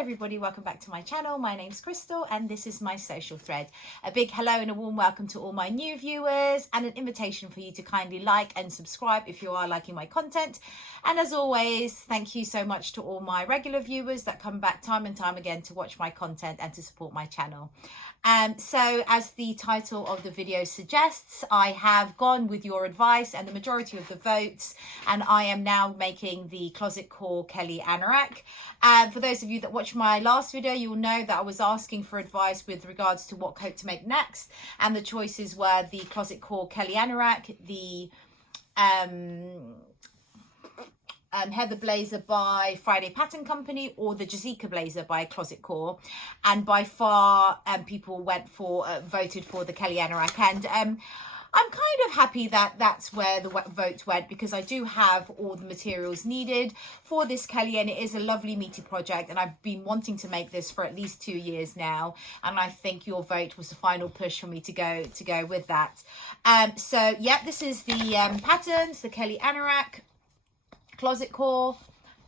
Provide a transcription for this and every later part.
everybody, welcome back to my channel. My name's Crystal and this is my social thread. A big hello and a warm welcome to all my new viewers and an invitation for you to kindly like and subscribe if you are liking my content. And as always, thank you so much to all my regular viewers that come back time and time again to watch my content and to support my channel. So as the title of the video suggests, I have gone with your advice and the majority of the votes, and I am now making the closet core Kelly Anorak. For those of you that watched my last video, you'll know that I was asking for advice with regards to what coat to make next, and the choices were the closet core Kelly Anorak, the Heather blazer by Friday Pattern Company, or the Jessica blazer by Closet Core. And by far people went for voted for the Kelly Anorak, and I'm kind of happy that that's where the vote went, because I do have all the materials needed for this Kelly, and it is a lovely meaty project, and I've been wanting to make this for at least 2 years now, and I think your vote was the final push for me to go with that. So yeah, this is the patterns, the Kelly Anorak Closet Core,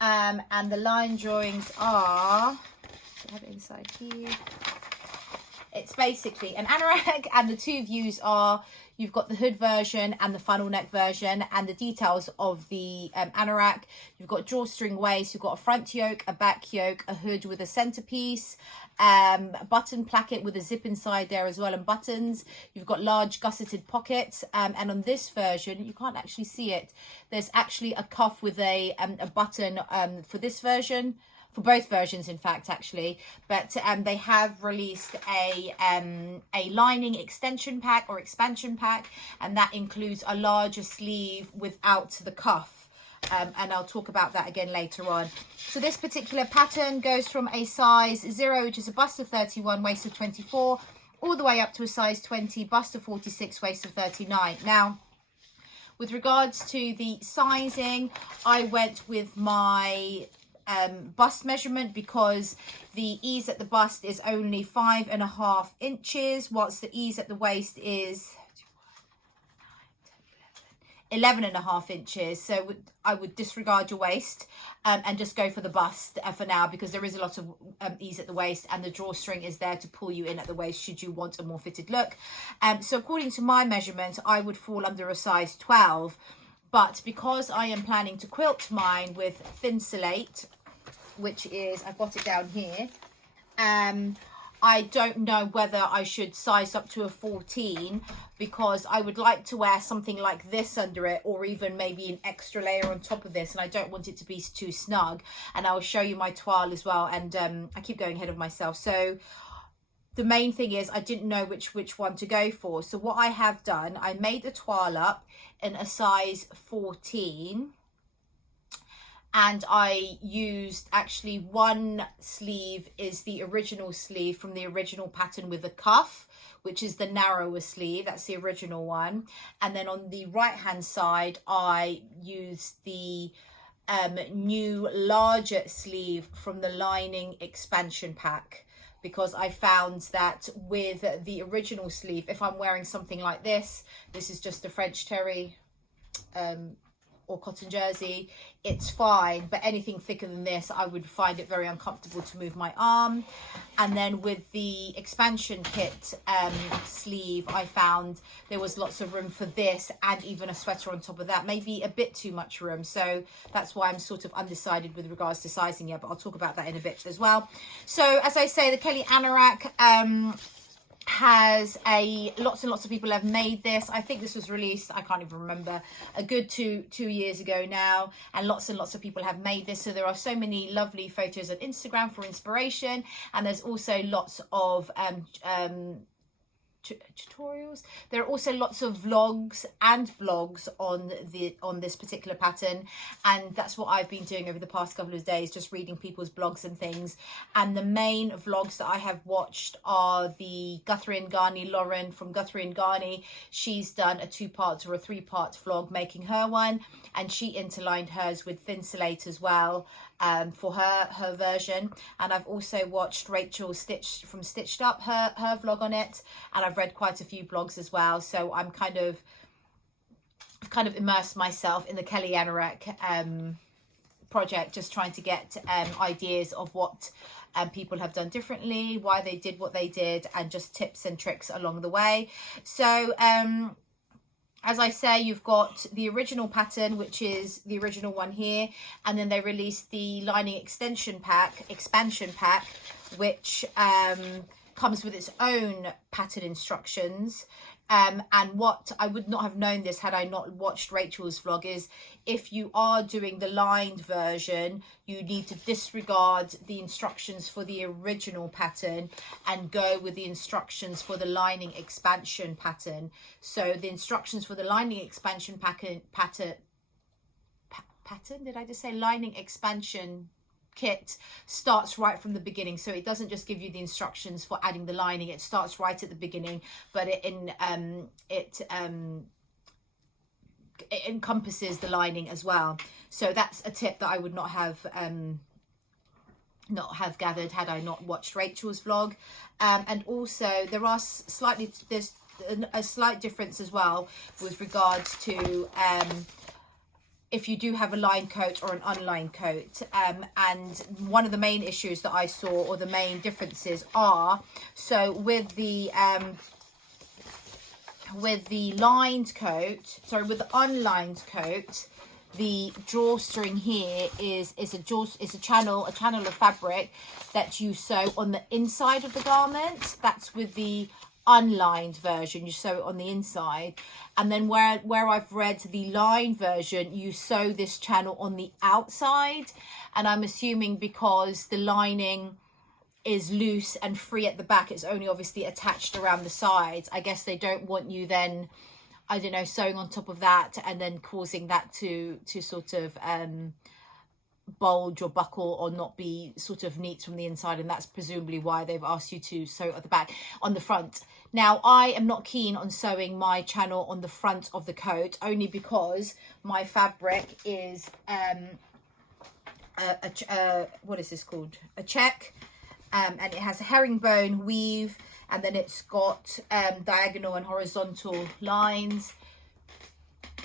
and the line drawings are, I have it inside here. It's basically an anorak, and the two views are, you've got the hood version and the funnel neck version, and the details of the anorak. You've got drawstring waist, you've got a front yoke, a back yoke, a hood with a centerpiece, a button placket with a zip inside there as well, and buttons. You've got large gusseted pockets, and on this version, you can't actually see it, there's actually a cuff with a button for this version. For both versions, in fact, actually, but they have released a lining extension pack or expansion pack, and that includes a larger sleeve without the cuff, and I'll talk about that again later on. So this particular pattern goes from a size 0, which is a bust of 31, waist of 24, all the way up to a size 20, bust of 46, waist of 39. Now, with regards to the sizing, I went with my bust measurement, because the ease at the bust is only 5.5 inches, whilst the ease at the waist is 11.5 inches. So I would disregard your waist and just go for the bust for now, because there is a lot of ease at the waist, and the drawstring is there to pull you in at the waist should you want a more fitted look. So according to my measurements, I would fall under a size 12. But because I am planning to quilt mine with Thinsulate, which is, I've got it down here, I don't know whether I should size up to a 14, because I would like to wear something like this under it, or even maybe an extra layer on top of this, and I don't want it to be too snug. And I will show you my toile as well, and I keep going ahead of myself. So the main thing is I didn't know which one to go for. So what I have done, I made the toile up in a size 14, and I used, actually, one sleeve is the original sleeve from the original pattern with the cuff, which is the narrower sleeve. That's the original one. And then on the right hand side, I used the new larger sleeve from the lining expansion pack, because I found that with the original sleeve, if I'm wearing something like this is just a French terry or cotton jersey, it's fine, but anything thicker than this, I would find it very uncomfortable to move my arm. And then with the expansion kit sleeve, I found there was lots of room for this, and even a sweater on top of that, maybe a bit too much room. So that's why I'm sort of undecided with regards to sizing yet, but I'll talk about that in a bit as well. So as I say, the Kelly Anorak has lots and lots of people have made this. I think this was released, I can't even remember, a good two years ago now, and lots of people have made this. So there are so many lovely photos on Instagram for inspiration, and there's also lots of tutorials. There are also lots of vlogs and blogs on this particular pattern, and that's what I've been doing over the past couple of days, just reading people's blogs and things. And the main vlogs that I have watched are the Guthrie and Garney Lauren from Guthrie and Garney. She's done a 2-part or a 3-part vlog making her one, and she interlined hers with Thinsulate as well for her version. And I've also watched Rachel from Stitched Up, her vlog on it, and I've read quite a few blogs as well. So I'm kind of immersed myself in the Kelly Anorak project, just trying to get ideas of what and people have done differently, why they did what they did, and just tips and tricks along the way. So as I say, you've got the original pattern, which is the original one here, and then they released the lining expansion pack, which comes with its own pattern instructions. And what I would not have known this had I not watched Rachel's vlog is, if you are doing the lined version, you need to disregard the instructions for the original pattern and go with the instructions for the lining expansion pattern. So the instructions for the lining expansion pattern, did I just say lining expansion kit, starts right from the beginning. So it doesn't just give you the instructions for adding the lining, it starts right at the beginning, but it encompasses the lining as well. So that's a tip that I would not have gathered had I not watched Rachel's vlog. And also there's a slight difference as well with regards to if you do have a lined coat or an unlined coat. And one of the main issues that I saw, or the main differences are, so with the lined coat, sorry, with the unlined coat, the drawstring here is a channel of fabric that you sew on the inside of the garment. That's with the unlined version, you sew it on the inside. And then where I've read the lined version, you sew this channel on the outside. And I'm assuming because the lining is loose and free at the back, it's only obviously attached around the sides. I guess they don't want you then, I don't know, sewing on top of that and then causing that to sort of bulge or buckle or not be sort of neat from the inside, and that's presumably why they've asked you to sew at the back, on the front. Now I am not keen on sewing my channel on the front of the coat, only because my fabric is what is this called, a check, and it has a herringbone weave, and then it's got diagonal and horizontal lines,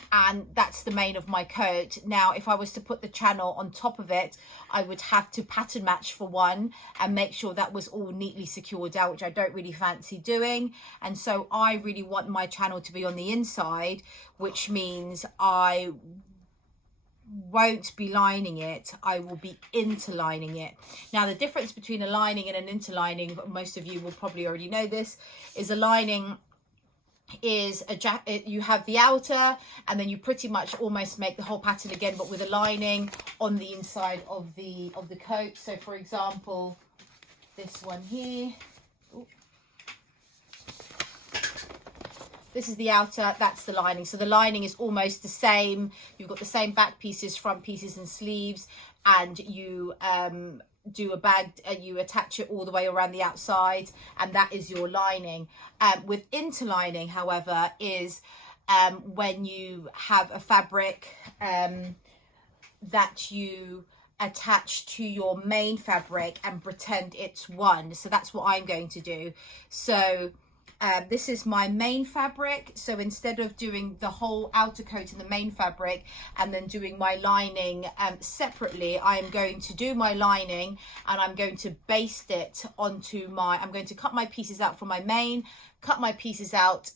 and that's the main of my coat. Now if I was to put the channel on top of it, I would have to pattern match for one and make sure that was all neatly secured out, which I don't really fancy doing. And so I really want my channel to be on the inside, which means I won't be lining it, I will be interlining it. Now the difference between a lining and an interlining, most of you will probably already know this, is a lining is a jacket. You have the outer, and then you pretty much almost make the whole pattern again, but with a lining on the inside of the coat. So for example, this one here, this is the outer, that's the lining. So the lining is almost the same. You've got the same back pieces, front pieces and sleeves, and you do a bag, you attach it all the way around the outside, and that is your lining. With interlining, however, is when you have a fabric that you attach to your main fabric and pretend it's one. So that's what I'm going to do. So this is my main fabric. So instead of doing the whole outer coat in the main fabric and then doing my lining separately, I'm going to do my lining and I'm going to baste it onto my, I'm going to cut my pieces out from my main, cut my pieces out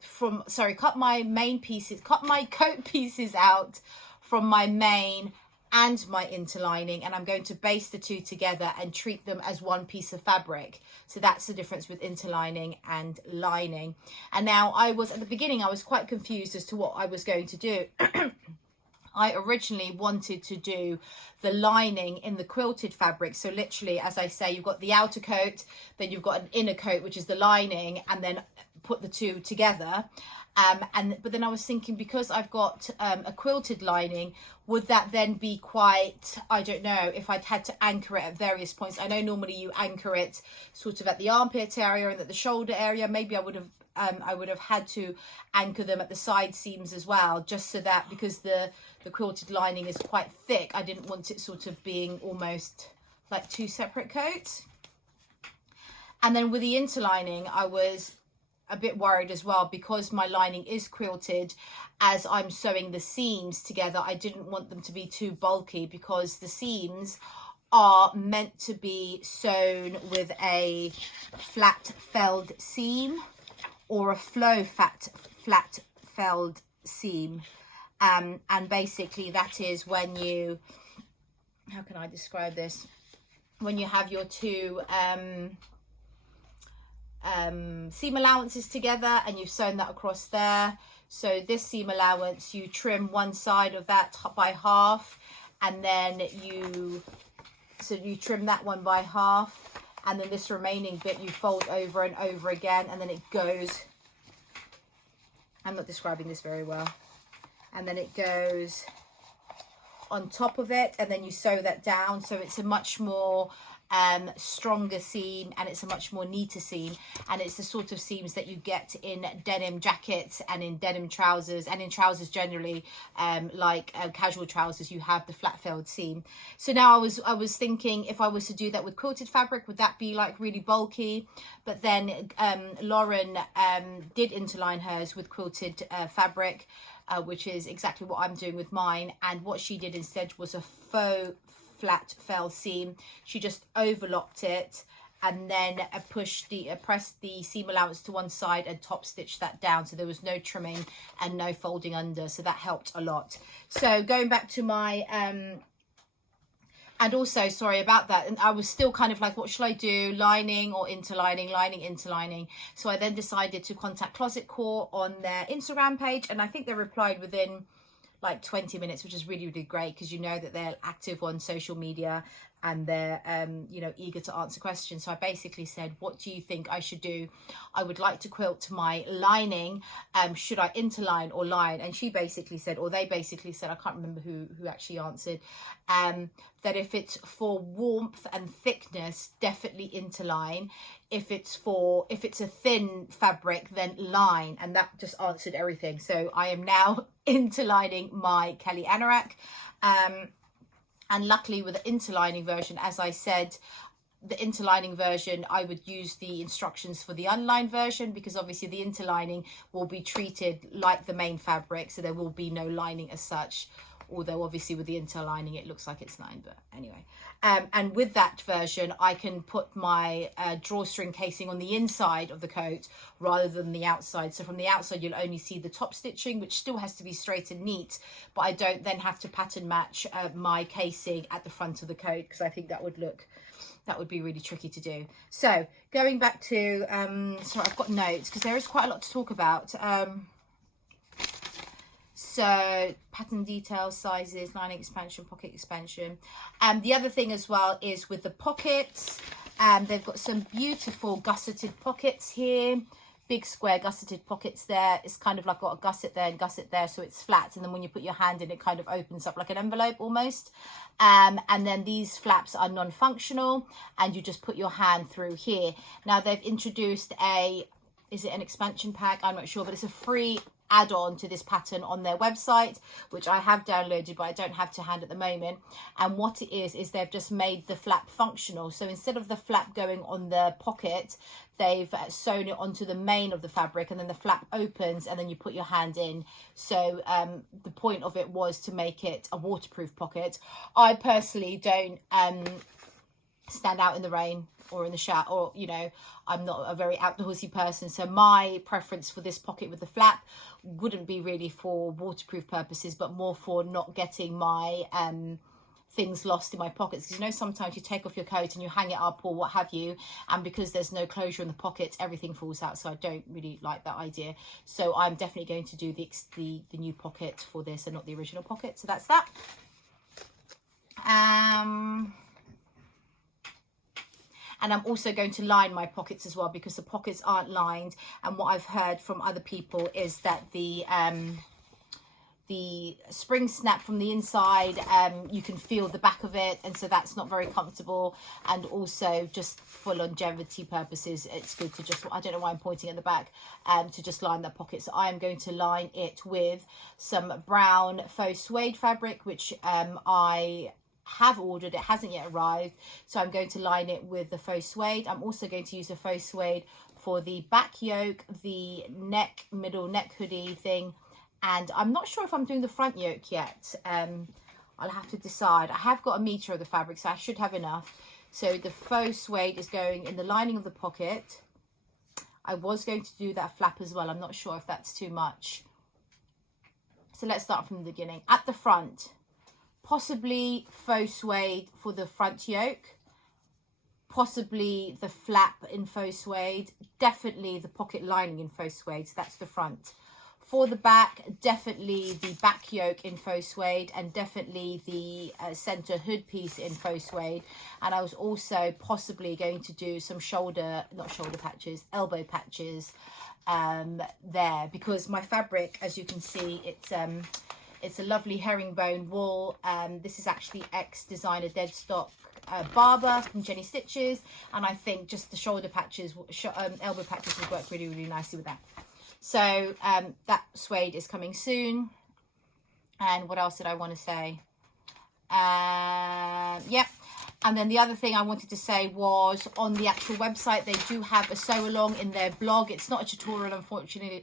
from, sorry, cut my coat pieces out from my main and my interlining, and I'm going to baste the two together and treat them as one piece of fabric. So that's the difference with interlining and lining. And now at the beginning I was quite confused as to what I was going to do. I originally wanted to do the lining in the quilted fabric. So literally, as I say, you've got the outer coat, then you've got an inner coat, which is the lining, and then put the two together. But then I was thinking, because I've got a quilted lining, would that then be quite, I don't know, if I'd had to anchor it at various points. I know normally you anchor it sort of at the armpit area and at the shoulder area. Maybe I would have had to anchor them at the side seams as well, just so that, because the quilted lining is quite thick, I didn't want it sort of being almost like two separate coats. And then with the interlining, I was a bit worried as well, because my lining is quilted. As I'm sewing the seams together, I didn't want them to be too bulky, because the seams are meant to be sewn with a flat felled seam or a flat felled seam. And basically that is when you, how can I describe this? When you have your two seam allowances together and you've sewn that across there. So this seam allowance, you trim one side of that by half, and then you trim that one by half, and then this remaining bit you fold over and over again, and then it goes, I'm not describing this very well, and then it goes on top of it, and then you sew that down. So it's a much more stronger seam, and it's a much more neater seam, and it's the sort of seams that you get in denim jackets and in denim trousers and in trousers generally, like casual trousers. You have the flat felled seam. So now I was thinking, if I was to do that with quilted fabric, would that be like really bulky? But then Lauren did interline hers with quilted fabric, which is exactly what I'm doing with mine, and what she did instead was a faux flat fell seam. She just overlocked it and then pressed the seam allowance to one side and top stitched that down, so there was no trimming and no folding under, so that helped a lot. So going back to my and also, sorry about that, and I was still kind of like, what shall I do, lining or interlining, lining, interlining? So I then decided to contact Closet Core on their Instagram page, and I think they replied within like 20 minutes, which is really, really great, because you know that they're active on social media and they're you know, eager to answer questions. So I basically said, what do you think I should do? I would like to quilt my lining. Should I interline or line? And she basically said, or they basically said, I can't remember who actually answered, that if it's for warmth and thickness, definitely interline. If it's a thin fabric, then line. And that just answered everything. So I am now interlining my Kelly Anorak. And luckily with the interlining version, as I said, the interlining version, I would use the instructions for the unlined version, because obviously the interlining will be treated like the main fabric, so there will be no lining as such, although obviously with the interlining it looks like it's lined, but anyway. And with that version, I can put my drawstring casing on the inside of the coat rather than the outside. So from the outside, you'll only see the top stitching, which still has to be straight and neat, but I don't then have to pattern match my casing at the front of the coat, because I think that would be really tricky to do. So going back to, sorry, I've got notes because there is quite a lot to talk about. So pattern details, sizes, lining expansion, pocket expansion. The other thing as well is with the pockets, they've got some beautiful gusseted pockets here, big square gusseted pockets there. It's kind of like got a gusset there and gusset there, so it's flat, and then when you put your hand in, it kind of opens up like an envelope almost. And then these flaps are non-functional, and you just put your hand through here. Now they've introduced is it an expansion pack? I'm not sure, but it's a free add-on to this pattern on their website, which I have downloaded, but I don't have to hand at the moment. And what it is they've just made the flap functional. So instead of the flap going on the pocket, they've sewn it onto the main of the fabric, and then the flap opens and then you put your hand in. So the point of it was to make it a waterproof pocket. I personally don't stand out in the rain or in the shower, or you know, I'm not a very outdoorsy person, so my preference for this pocket with the flap wouldn't be really for waterproof purposes, but more for not getting my things lost in my pockets, because you know, sometimes you take off your coat and you hang it up or what have you, and because there's no closure in the pockets, everything falls out. So I don't really like that idea. So I'm definitely going to do the new pocket for this and not the original pocket. So that's that. And I'm also going to line my pockets as well, because the pockets aren't lined. And what I've heard from other people is that the spring snap from the inside, you can feel the back of it, and so that's not very comfortable. And also just for longevity purposes, it's good to just, I don't know why I'm pointing at the back, to just line that pocket. So I am going to line it with some brown faux suede fabric, which I have ordered. It hasn't yet arrived, so I'm going to line it with the faux suede. I'm also going to use the faux suede for the back yoke, the middle neck hoodie thing, and I'm not sure if I'm doing the front yoke yet. I'll have to decide. I have got a meter of the fabric, so I should have enough. So the faux suede is going in the lining of the pocket. I was going to do that flap as well. I'm not sure if that's too much. So let's start from the beginning. At the front, possibly faux suede for the front yoke. Possibly the flap in faux suede. Definitely the pocket lining in faux suede. So that's the front. For the back, definitely the back yoke in faux suede, and definitely the center hood piece in faux suede. And I was also possibly going to do some elbow patches there, because my fabric, as you can see, it's a lovely herringbone wool. This is actually ex-designer dead stock Barber from Jenny Stitches, and I think just the shoulder patches, elbow patches would work really, really nicely with that. So that suede is coming soon. And what else did I want to say? Yeah. And then the other thing I wanted to say was, on the actual website, they do have a sew along in their blog. It's not a tutorial,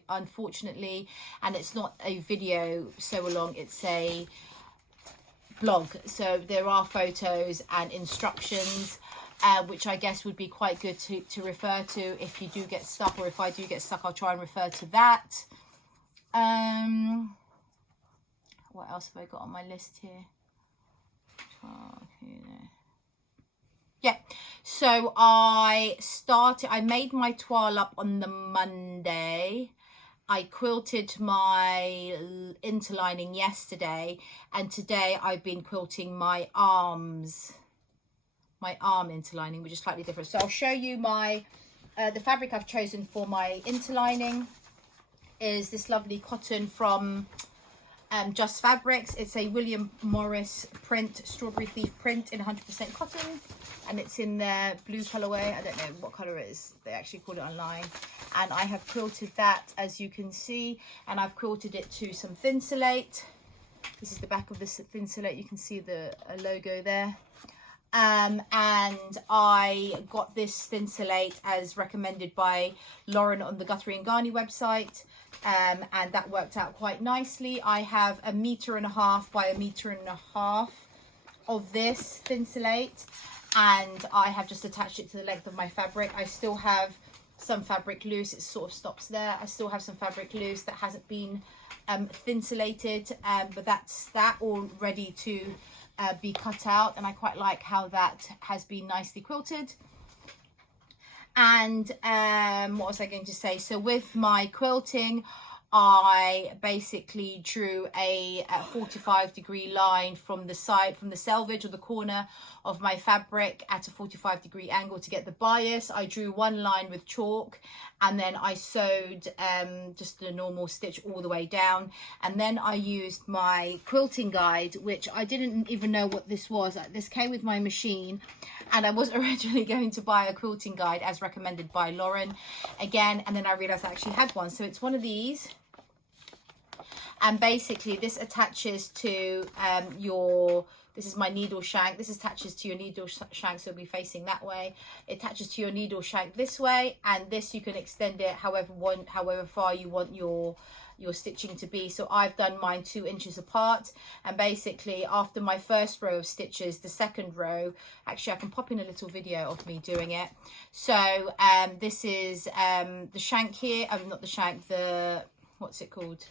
unfortunately, and it's not a video sew along. It's a blog. So there are photos and instructions, which I guess would be quite good to refer to if you do get stuck, or if I do get stuck, I'll try and refer to that. What else have I got on my list here? Yeah, so I made my toile up on the Monday. I quilted my interlining yesterday, and today I've been quilting my arm interlining, which is slightly different. So I'll show you the fabric I've chosen for my interlining is this lovely cotton from Just Fabrics. It's a William Morris print, strawberry thief print in 100% cotton, and it's in the blue colorway. I don't know what color it is, they actually call it online. And I have quilted that, as you can see, and I've quilted it to some Thinsulate. This is the back of this Thinsulate. You can see the logo there. And I got this Thinsulate as recommended by Lauren on the Guthrie and Garney website, and that worked out quite nicely. I have 1.5 meters by 1.5 meters of this Thinsulate, and I have just attached it to the length of my fabric. I still have some fabric loose. It sort of stops there. I still have some fabric loose that hasn't been Thinsulated, but that's all ready to be cut out, and I quite like how that has been nicely quilted. And what was I going to say? So with my quilting, I basically drew a 45-degree line from the side, from the selvage or the corner of my fabric at a 45-degree angle to get the bias. I drew one line with chalk, and then I sewed just a normal stitch all the way down. And then I used my quilting guide, which I didn't even know what this was. This came with my machine, and I was originally going to buy a quilting guide as recommended by Lauren again, and then I realized I actually had one. So it's one of these. And basically this attaches to this is my needle shank. This attaches to your needle shank, so it'll be facing that way. It attaches to your needle shank this way, and this you can extend it however far you want your stitching to be. So I've done mine 2 inches apart, and basically after my first row of stitches, the second row, actually I can pop in a little video of me doing it. So this is the shank here, not the shank, what's it called?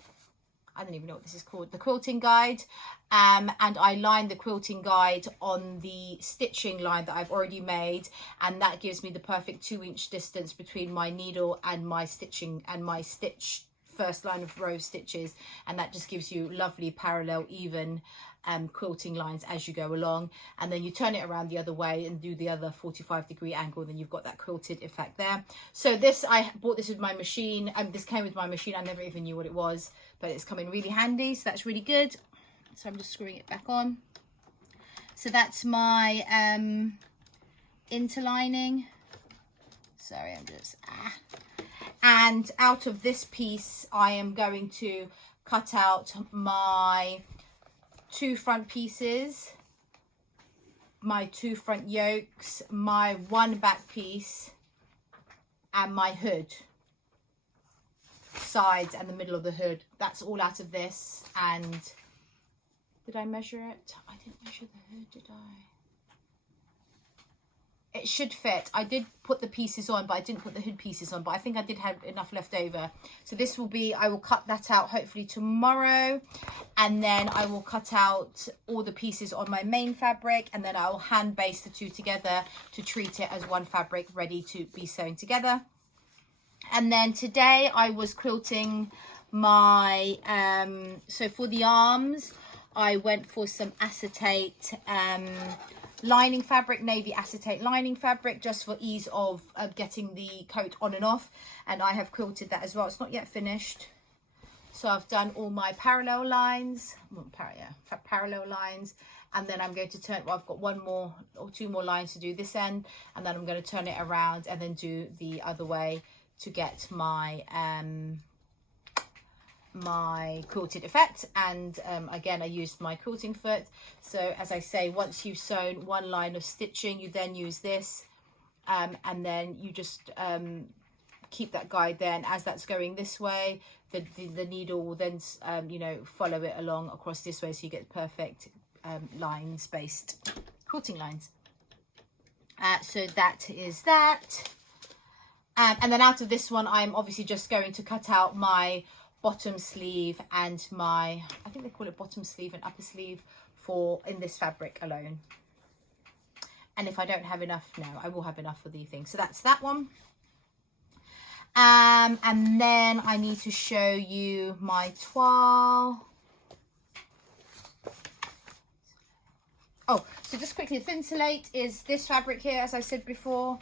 I don't even know what this is called, the quilting guide, and I line the quilting guide on the stitching line that I've already made, and that gives me the perfect 2-inch distance between my needle and my stitching and my first line of row stitches, and that just gives you lovely parallel even quilting lines as you go along. And then you turn it around the other way and do the other 45-degree angle, and then you've got that quilted effect there. So this, I bought this with my machine, and this came with my machine. I never even knew what it was, but it's come in really handy, so that's really good. So I'm just screwing it back on. So that's my interlining. Sorry, I'm just and out of this piece I am going to cut out my 2 front pieces, my 2 front yokes, my 1 back piece, and my hood sides and the middle of the hood. That's all out of this. And did Did I measure it? I didn't measure the hood, did I? It should fit. I did put the pieces on, but I didn't put the hood pieces on, but I think I did have enough left over. So this will be, I will cut that out hopefully tomorrow, and then I will cut out all the pieces on my main fabric, and then I will hand baste the two together to treat it as one fabric ready to be sewn together. And then today I was quilting my, so for the arms, I went for some acetate, lining fabric, navy acetate lining fabric, just for ease of getting the coat on and off. And I have quilted that as well. It's not yet finished. So I've done all my parallel lines, parallel lines, and then I'm going to turn, well, I've got one more or two more lines to do this end, and then I'm going to turn it around and then do the other way to get my my quilted effect. And again, I used my quilting foot. So as I say, once you've sewn one line of stitching, you then use this, and then you just keep that guide there, and as that's going this way, the needle will then you know, follow it along across this way, so you get perfect line spaced quilting lines. So that is that. And then out of this one, I'm obviously just going to cut out my bottom sleeve and my, I think they call it bottom sleeve and upper sleeve for in this fabric alone. And if I don't have enough, no, I will have enough for the thing. So that's that one. And then I need to show you my toile. Oh, so just quickly, the Thinsulate is this fabric here, as I said before.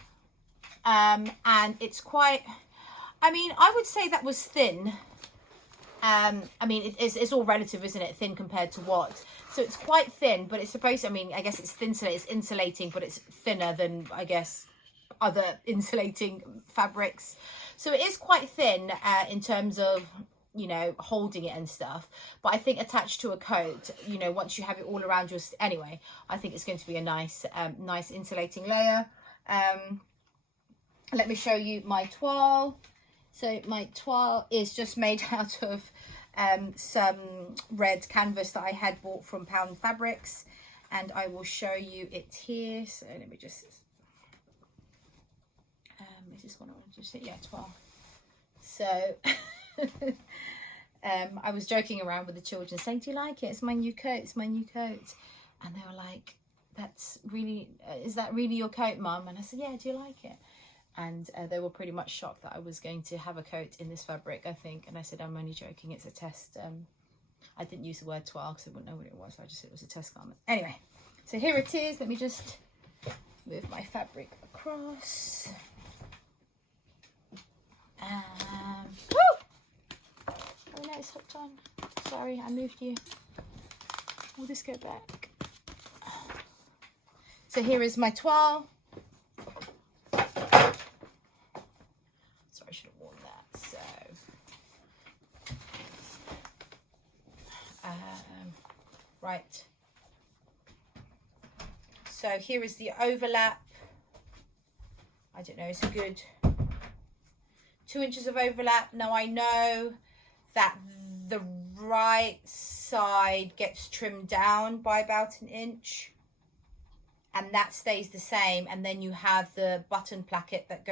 And it's quite, I mean, I would say that was thin. I mean, it's all relative, isn't it? Thin compared to what? So it's quite thin, but it's supposed to, I mean, I guess it's thin, so it's insulating, but it's thinner than, I guess, other insulating fabrics. So it is quite thin in terms of, you know, holding it and stuff. But I think attached to a coat, you know, once you have it all around your, anyway, I think it's going to be a nice, nice insulating layer. Let me show you my toile. So my toile is just made out of some red canvas that I had bought from Pound Fabrics, and I will show you it here. So let me just, is this one I want to just, yeah, toile. So I was joking around with the children saying, do you like it? It's my new coat, it's my new coat. And they were like, that's really, is that really your coat, Mum? And I said, yeah, do you like it? And they were pretty much shocked that I was going to have a coat in this fabric, I think. And I said, I'm only joking, it's a test. I didn't use the word toile because I wouldn't know what it was. So I just said it was a test garment. Anyway, so here it is. Let me just move my fabric across. Woo! Oh no, it's hooked on. Sorry, I moved you. Will this go back? So here is my toile. I should have worn that. So right, so here is the overlap. I don't know, it's a good 2 inches of overlap. Now I know that the right side gets trimmed down by about 1 inch, and that stays the same, and then you have the button placket that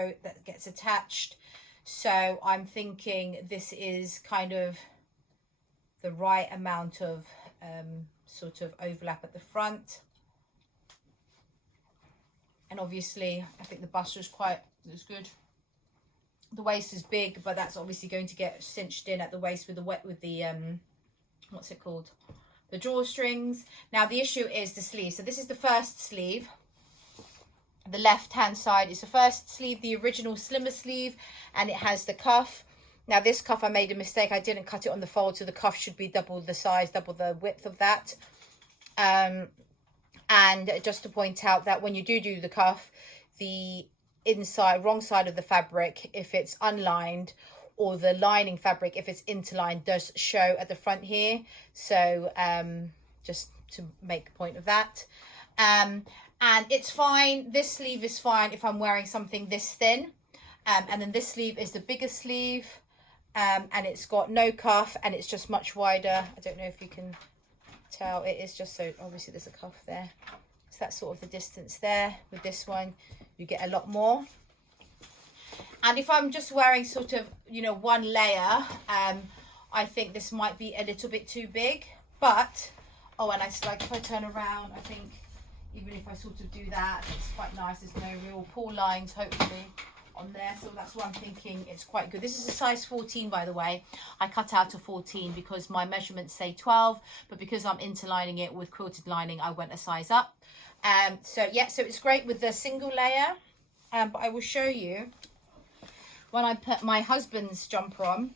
gets attached. So I'm thinking this is kind of the right amount of sort of overlap at the front. And obviously I think the bust is good. The waist is big, but that's obviously going to get cinched in at the waist with the what's it called? The drawstrings. Now the issue is the sleeve. So this is the first sleeve. The left hand side is the first sleeve, the original slimmer sleeve, and it has the cuff. Now this cuff, I made a mistake. I didn't cut it on the fold, so the cuff should be double the size, double the width of that. And just to point out that when you do the cuff, the inside, wrong side of the fabric, if it's unlined, or the lining fabric, if it's interlined, does show at the front here. So just to make a point of that. And it's fine. This sleeve is fine if I'm wearing something this thin. And then this sleeve is the bigger sleeve. And it's got no cuff, and it's just much wider. I don't know if you can tell. It is just so, obviously there's a cuff there. So that's sort of the distance there. With this one, you get a lot more. And if I'm just wearing sort of, you know, one layer, I think this might be a little bit too big. But, oh, and it's like if I turn around, I think even if I sort of do that, it's quite nice. There's no real pull lines, hopefully, on there. So that's why I'm thinking it's quite good. This is a size 14, by the way. I cut out a 14 because my measurements say 12, but because I'm interlining it with quilted lining, I went a size up. So yeah, so it's great with the single layer. But I will show you when I put my husband's jumper on.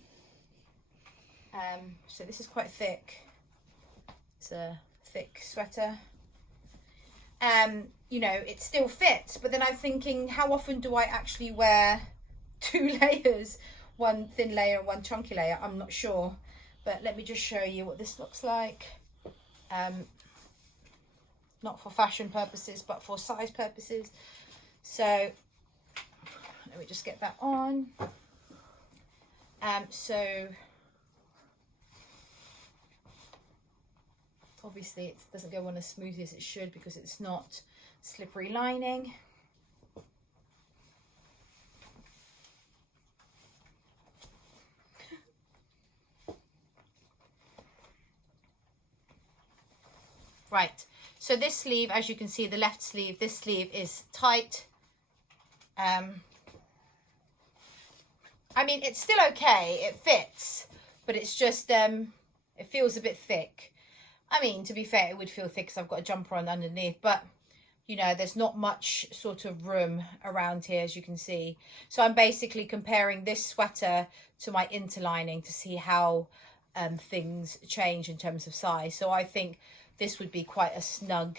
So this is quite thick. It's a thick sweater. You know, it still fits, but then I'm thinking, how often do I actually wear 2 layers, one thin layer and one chunky layer? I'm not sure, but let me just show you what this looks like. Not for fashion purposes, but for size purposes. So let me just get that on. So obviously it doesn't go on as smoothly as it should because it's not slippery lining. Right, so this sleeve, as you can see, the left sleeve, this sleeve is tight. I mean, it's still okay, it fits, but it's just, it feels a bit thick. I mean, to be fair, it would feel thick because I've got a jumper on underneath, but, you know, there's not much sort of room around here, as you can see. So I'm basically comparing this sweater to my interlining to see how things change in terms of size. So I think this would be quite a snug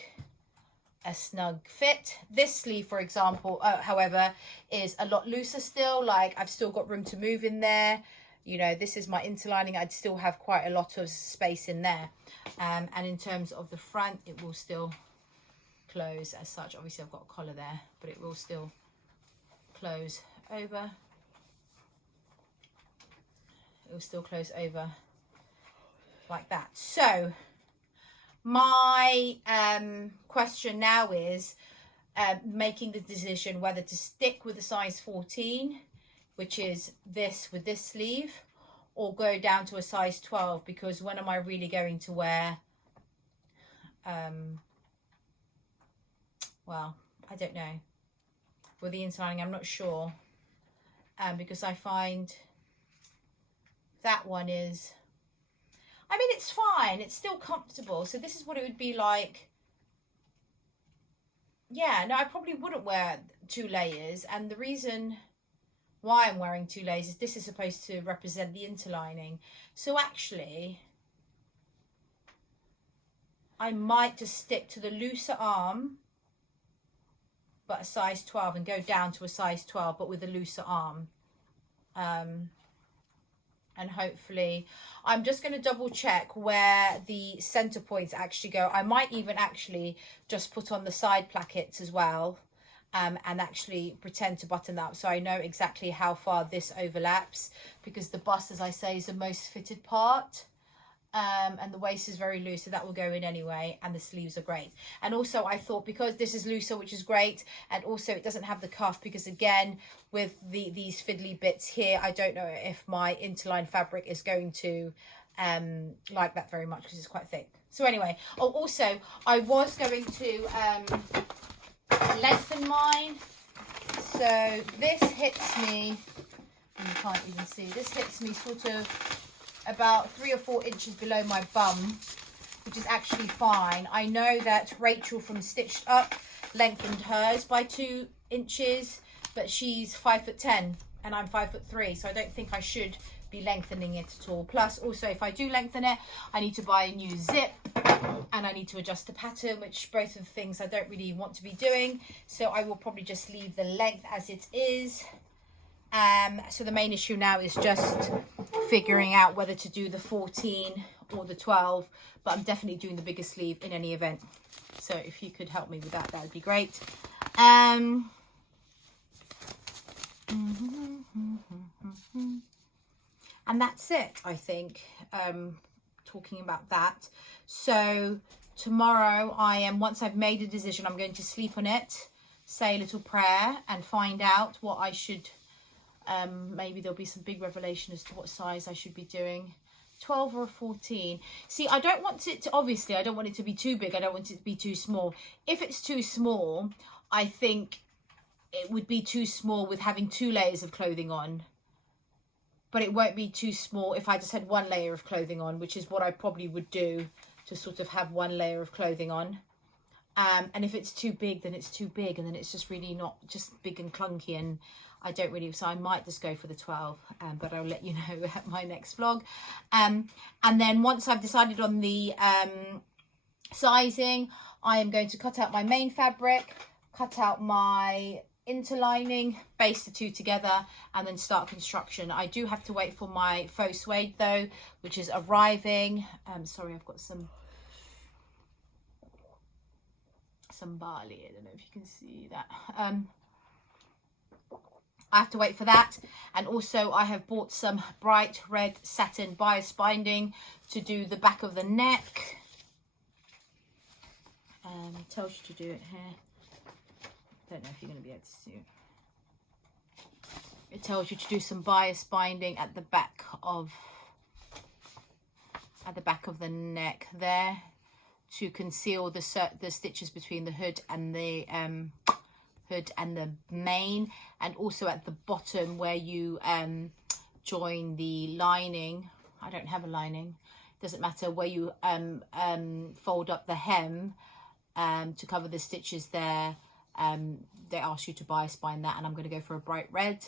fit. This sleeve, for example, however, is a lot looser still. Like, I've still got room to move in there. You know, this is my interlining. I'd still have quite a lot of space in there. And in terms of the front, it will still close as such. Obviously, I've got a collar there, but it will still close over. It will still close over like that. So my question now is making the decision whether to stick with the size 14, which is this with this sleeve, or go down to a size 12, because when am I really going to wear, well, I don't know, with the interlining, I'm not sure, because I find that one is, I mean, it's fine, it's still comfortable. So this is what it would be like. Yeah, no, I probably wouldn't wear 2 layers, and the reason why I'm wearing 2 layers is this is supposed to represent the interlining. So actually, I might just stick to the looser arm, but a size 12, and go down to a size 12, but with a looser arm. And hopefully, I'm just going to double check where the center points actually go. I might even actually just put on the side plackets as well, and actually pretend to button that up so I know exactly how far this overlaps, because the bust, as I say, is the most fitted part. And the waist is very loose, so that will go in anyway, and the sleeves are great. And also I thought, because this is looser, which is great, and also it doesn't have the cuff, because again, with these fiddly bits here, I don't know if my interline fabric is going to like that very much, because it's quite thick. So anyway, oh, also I was going to lengthen mine. So this hits me, and you can't even see, this hits me sort of about 3 or 4 inches below my bum, which is actually fine. I know that Rachel from Stitched Up lengthened hers by 2 inches, but she's 5'10" and I'm 5'3", so I don't think I should be lengthening it at all. Plus, also, if I do lengthen it, I need to buy a new zip, and I need to adjust the pattern, which both of the things I don't really want to be doing. So I will probably just leave the length as it is. So the main issue now is just figuring out whether to do the 14 or the 12, but I'm definitely doing the bigger sleeve in any event. So if you could help me with that, that would be great. And that's it, I think. talking about that. So tomorrow once I've made a decision, I'm going to sleep on it, say a little prayer, and find out what I should, maybe there'll be some big revelation as to what size I should be doing. 12 or a 14. See, I don't want it to, obviously I don't want it to be too big, I don't want it to be too small. If it's too small, I think it would be too small with having 2 layers of clothing on. But it won't be too small if I just had 1 layer of clothing on, which is what I probably would do, to sort of have 1 layer of clothing on. And if it's too big, then it's too big, and then it's just really not, just big and clunky, and I don't really, so I might just go for the 12, but I'll let you know at my next vlog. And then once I've decided on the sizing, I am going to cut out my main fabric, cut out my interlining, baste the 2 together, and then start construction. I do have to wait for my faux suede though, which is arriving. Sorry, I've got some barley. I don't know if you can see that. I have to wait for that. And also I have bought some bright red satin bias binding to do the back of the neck. It tells you to do it here. Don't know if you're going to be able to see it. It tells you to do some bias binding at the back of the neck there, to conceal the stitches between the hood and the main, and also at the bottom where you join the lining. I don't have a lining, doesn't matter, where you fold up the hem to cover the stitches there. They ask you to bias bind that, and I'm going to go for a bright red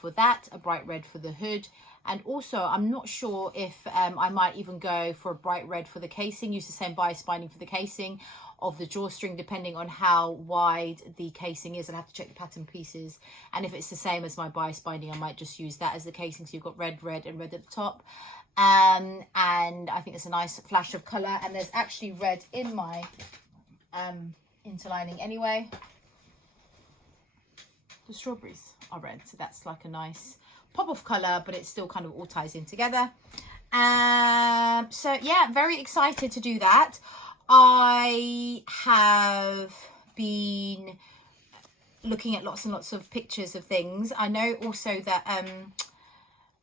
for that, a bright red for the hood. And also I'm not sure if I might even go for a bright red for the casing, use the same bias binding for the casing of the drawstring, depending on how wide the casing is. I'll have to check the pattern pieces, and if it's the same as my bias binding, I might just use that as the casing. So you've got red, red and red at the top, and I think it's a nice flash of colour, and there's actually red in my interlining anyway. The strawberries are red, so that's like a nice pop of colour, but it still kind of all ties in together. So yeah, very excited to do that. I have been looking at lots and lots of pictures of things. I know also that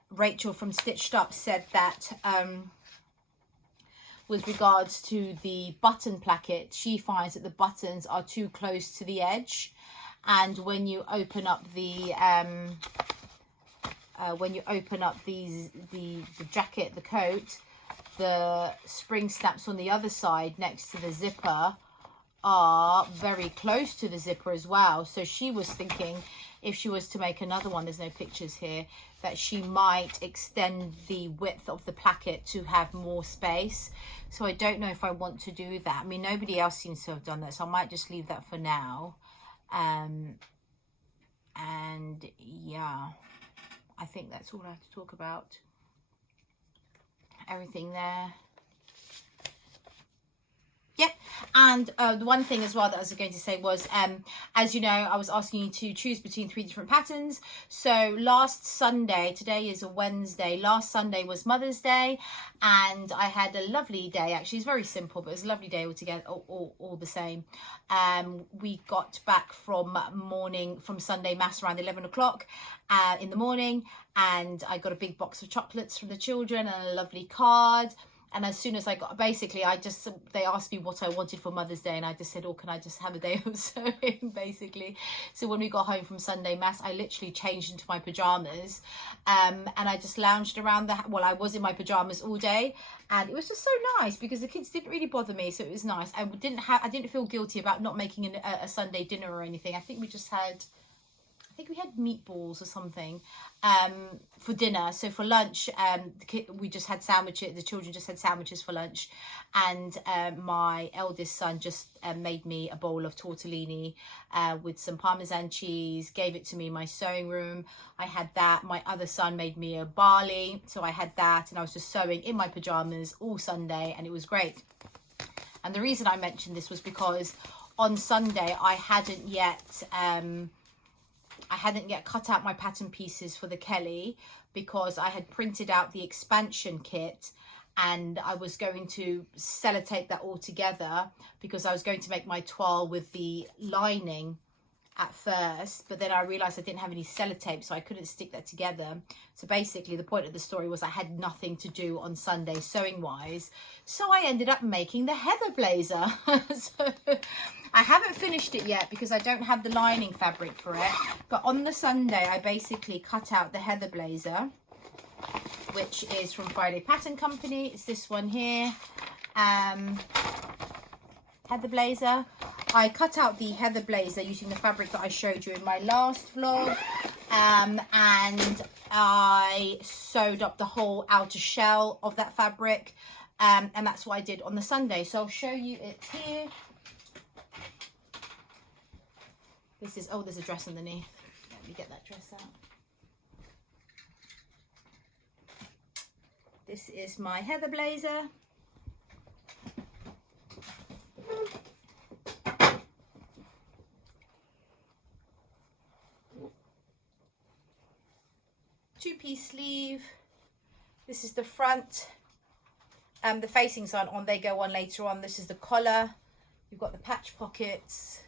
Rachel from Stitched Up said that with regards to the button placket, she finds that the buttons are too close to the edge, and when you open up the jacket, the coat, the spring snaps on the other side next to the zipper are very close to the zipper as well. So she was thinking, if she was to make another one, there's no pictures here, that she might extend the width of the placket to have more space. So I don't know if I want to do that. I mean, nobody else seems to have done that, so I might just leave that for now. And yeah, I think that's all I have to talk about. Everything there. Yep. And the one thing as well that I was going to say was, as you know, I was asking you to choose between 3 different patterns. So last Sunday, today is a Wednesday, last Sunday was Mother's Day, and I had a lovely day. Actually, it's very simple, but it was a lovely day altogether, all the same. We got back from Sunday Mass around 11 o'clock in the morning, and I got a big box of chocolates from the children and a lovely card. And as soon as I got, basically, they asked me what I wanted for Mother's Day, and I just said, oh, can I just have a day of sewing, basically. So when we got home from Sunday Mass, I literally changed into my pajamas, and I just lounged around I was in my pajamas all day, and it was just so nice because the kids didn't really bother me, so it was nice. I didn't feel guilty about not making a Sunday dinner or anything. I think we had meatballs or something for dinner. So for lunch, we just had sandwiches. The children just had sandwiches for lunch, and my eldest son just made me a bowl of tortellini with some Parmesan cheese, gave it to me in my sewing room. I had that. My other son made me a barley, so I had that, and I was just sewing in my pajamas all Sunday, and it was great. And the reason I mentioned this was because on Sunday I hadn't yet cut out my pattern pieces for the Kelly, because I had printed out the expansion kit, and I was going to sellotape that all together because I was going to make my toile with the lining at first, but then I realized I didn't have any sellotape, so I couldn't stick that together. So basically the point of the story was I had nothing to do on Sunday sewing wise, so I ended up making the heather blazer. So I haven't finished it yet because I don't have the lining fabric for it, but on the Sunday I basically cut out the heather blazer, which is from Friday Pattern Company. It's this one here, heather blazer. I cut out the heather blazer using the fabric that I showed you in my last vlog, and I sewed up the whole outer shell of that fabric, and that's what I did on the Sunday. So I'll show you it here. This is, oh, there's a dress underneath. Let me get that dress out. This is my heather blazer. Two-piece sleeve. This is the front. The facings aren't on, they go on later on. This is the collar. You've got the patch pockets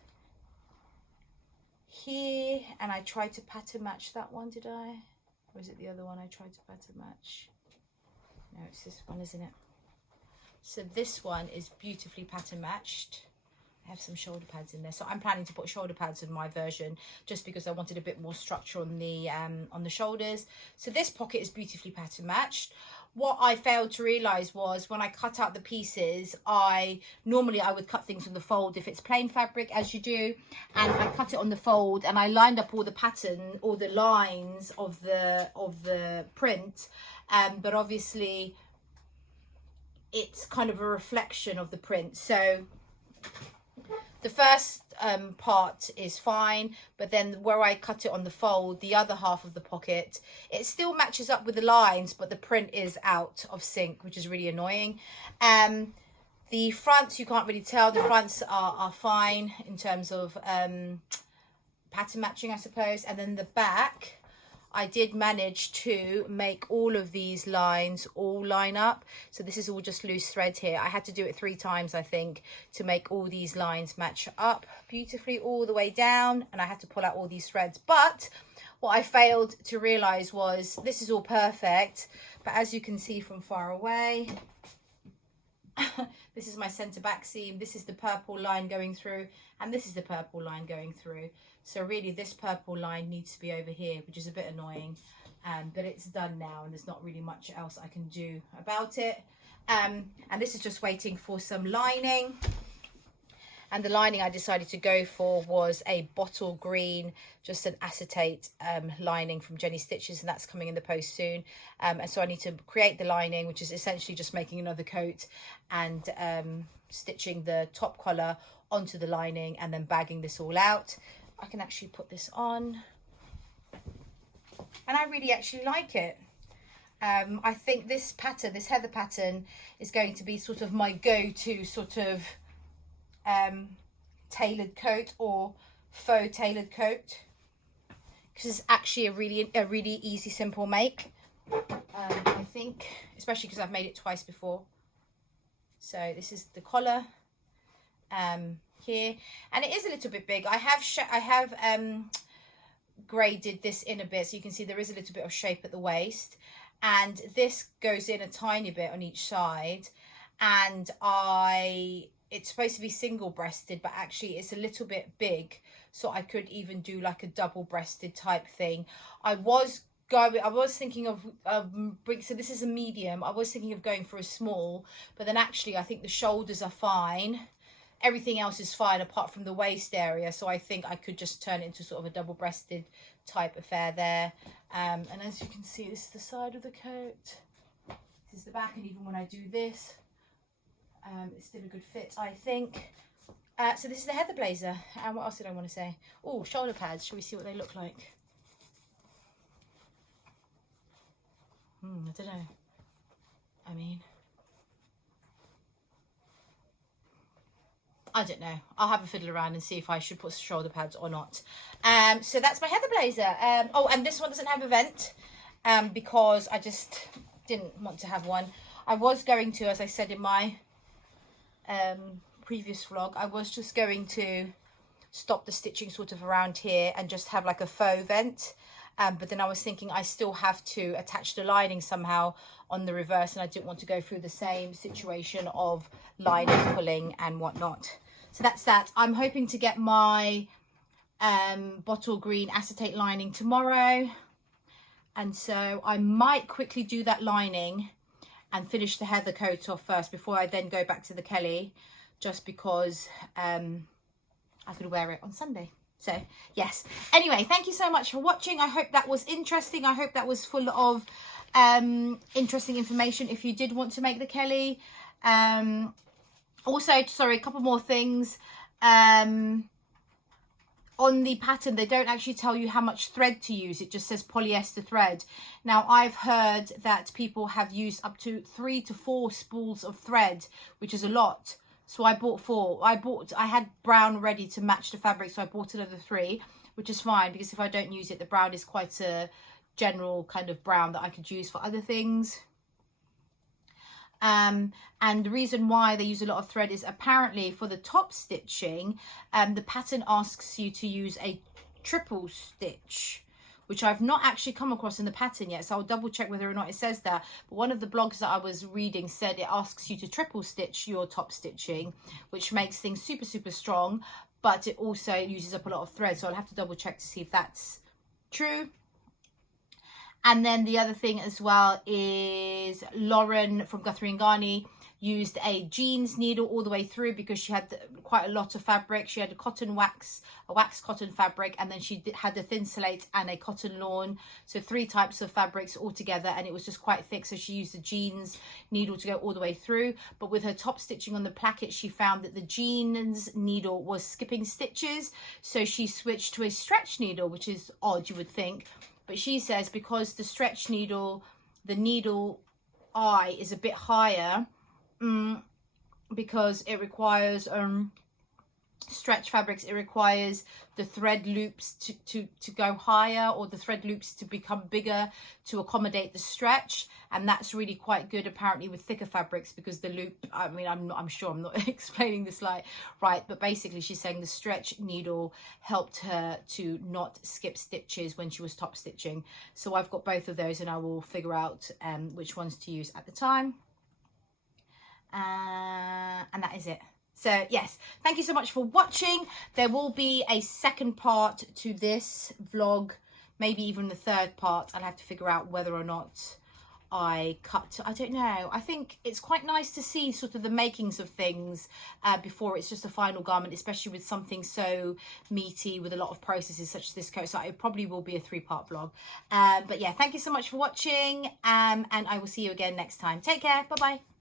here, and I tried to pattern match that one, did I? Or is it the other one I tried to pattern match? No, it's this one, isn't it? So this one is beautifully pattern matched. I have some shoulder pads in there, so I'm planning to put shoulder pads in my version just because I wanted a bit more structure on the shoulders. So this pocket is beautifully pattern matched. What I failed to realize was when I cut out the pieces, normally I would cut things on the fold if it's plain fabric, as you do, and I cut it on the fold and I lined up all the pattern, all the lines of the print, but obviously it's kind of a reflection of the print. So the first part is fine, but then where I cut it on the fold, the other half of the pocket, it still matches up with the lines, but the print is out of sync, which is really annoying. The fronts, you can't really tell. The fronts are fine in terms of pattern matching, I suppose. And then the back, I did manage to make all of these lines all line up. So this is all just loose thread here. I had to do it 3 times, I think, to make all these lines match up beautifully all the way down. And I had to pull out all these threads. But what I failed to realize was this is all perfect. But as you can see from far away, this is my center back seam. This is the purple line going through, and this is the purple line going through. So really this purple line needs to be over here, which is a bit annoying, but it's done now and there's not really much else I can do about it. And this is just waiting for some lining. And the lining I decided to go for was a bottle green, just an acetate lining from Jenny Stitches, and that's coming in the post soon. And so I need to create the lining, which is essentially just making another coat and stitching the top collar onto the lining and then bagging this all out. I can actually put this on, and I really actually like it. I think this pattern, this heather pattern, is going to be sort of my go-to sort of tailored coat or faux tailored coat, because it's actually a really easy, simple make. I think, especially because I've made it twice before. So this is the collar. Here, and it is a little bit big. I have graded this in a bit, so you can see there is a little bit of shape at the waist, and this goes in a tiny bit on each side, and it's supposed to be single breasted, but actually it's a little bit big, so I could even do like a double breasted type thing. I was thinking of so this is a medium. I was thinking of going for a small, but then actually I think the shoulders are fine. Everything else is fine apart from the waist area, so I think I could just turn it into sort of a double-breasted type affair there. And as you can see, this is the side of the coat. This is the back, and even when I do this, it's still a good fit, I think. So this is the heather blazer. And what else did I want to say? Oh, shoulder pads. Shall we see what they look like? I don't know. I mean, I don't know. I'll have a fiddle around and see if I should put shoulder pads or not. So that's my heather blazer. Oh, and this one doesn't have a vent because I just didn't want to have one. I was going to, as I said in my previous vlog, I was just going to stop the stitching sort of around here and just have like a faux vent. But then I was thinking I still have to attach the lining somehow on the reverse, and I didn't want to go through the same situation of lining, pulling and whatnot. So that's that. I'm hoping to get my bottle green acetate lining tomorrow, and so I might quickly do that lining and finish the heather coat off first before I then go back to the Kelly, just because I could wear it on Sunday. So yes, anyway, thank you so much for watching. I hope that was interesting. I hope that was full of interesting information if you did want to make the Kelly. Also, sorry, a couple more things. On the pattern, they don't actually tell you how much thread to use. It just says polyester thread. Now, I've heard that people have used up to 3 to 4 spools of thread, which is a lot. So I bought 4. I had brown ready to match the fabric, so I bought another 3, which is fine, because if I don't use it, the brown is quite a general kind of brown that I could use for other things. And the reason why they use a lot of thread is apparently for the top stitching, the pattern asks you to use a triple stitch, which I've not actually come across in the pattern yet, so I'll double check whether or not it says that. But one of the blogs that I was reading said it asks you to triple stitch your top stitching, which makes things super, super strong, but it also uses up a lot of thread, so I'll have to double check to see if that's true. And then the other thing as well is Lauren from Guthrie & Garney used a jeans needle all the way through, because she had quite a lot of fabric. She had a wax cotton fabric, and then she had a thin slate and a cotton lawn. So 3 types of fabrics all together, and it was just quite thick. So she used the jeans needle to go all the way through. But with her top stitching on the placket, she found that the jeans needle was skipping stitches. So she switched to a stretch needle, which is odd, you would think. But she says because the stretch needle, the needle eye is a bit higher, because it requires stretch fabrics, it requires the thread loops to go higher, or the thread loops to become bigger to accommodate the stretch. And that's really quite good apparently with thicker fabrics, because the loop, I mean, I'm sure I'm not explaining this like right, but basically she's saying the stretch needle helped her to not skip stitches when she was top stitching. So I've got both of those, and I will figure out which ones to use at the time. And that is it. So yes, thank you so much for watching. There will be a second part to this vlog, maybe even the third part. I'll have to figure out whether or not I cut, I don't know. I think it's quite nice to see sort of the makings of things before it's just a final garment, especially with something so meaty with a lot of processes such as this coat. So it probably will be a 3-part vlog. But yeah, thank you so much for watching, and I will see you again next time. Take care. Bye bye.